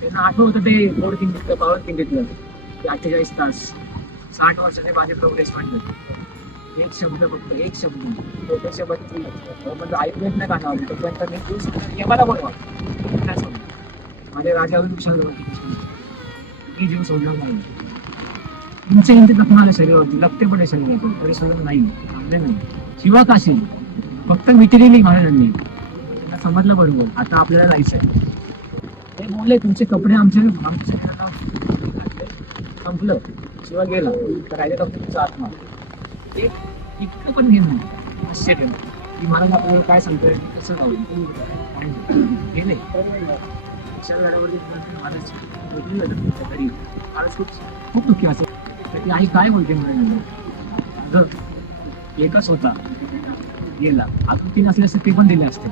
त्यांना आठवतं ते पोर किंडितलं पॉवर किंडितलं ते 48 तास 60 वर्षाचे माझे प्रोग्रेस म्हणलं एक शब्द फक्त एक शब्द छोट्याशा बत्ती म्हणजे ऐकलेच नाही कानावर तोपर्यंत मी दिवस यमाला बोलवा काय सांगू माझ्या राजावर विषय मी जीव सोडणार नाही तुमच्या हिंदी जखमा आल्या शरीरावरती लपते पडे शरीरात तरी सोडलं नाही आपले नाही शिवा काशी फक्त मिटलेली महाराजांनी त्यांना समजलं बरोबर आता आपल्याला जायचं आहे ते बोलले तुमचे कपडे आमच्या शरीराला संपलं शिवा गेला तर राहिलं फक्त तुमचा आत्मा ते इतकं पण हे नाही आश्चर्य की महाराज आपल्याला काय सांगतोय कसं राहून गेले विशाल गडावरती महाराज तरी महाराज खूप दुःखी असेल तर ती आई काय बोलते म्हणजे एकच होता गेला अजून 3 असले असते ते पण दिले असते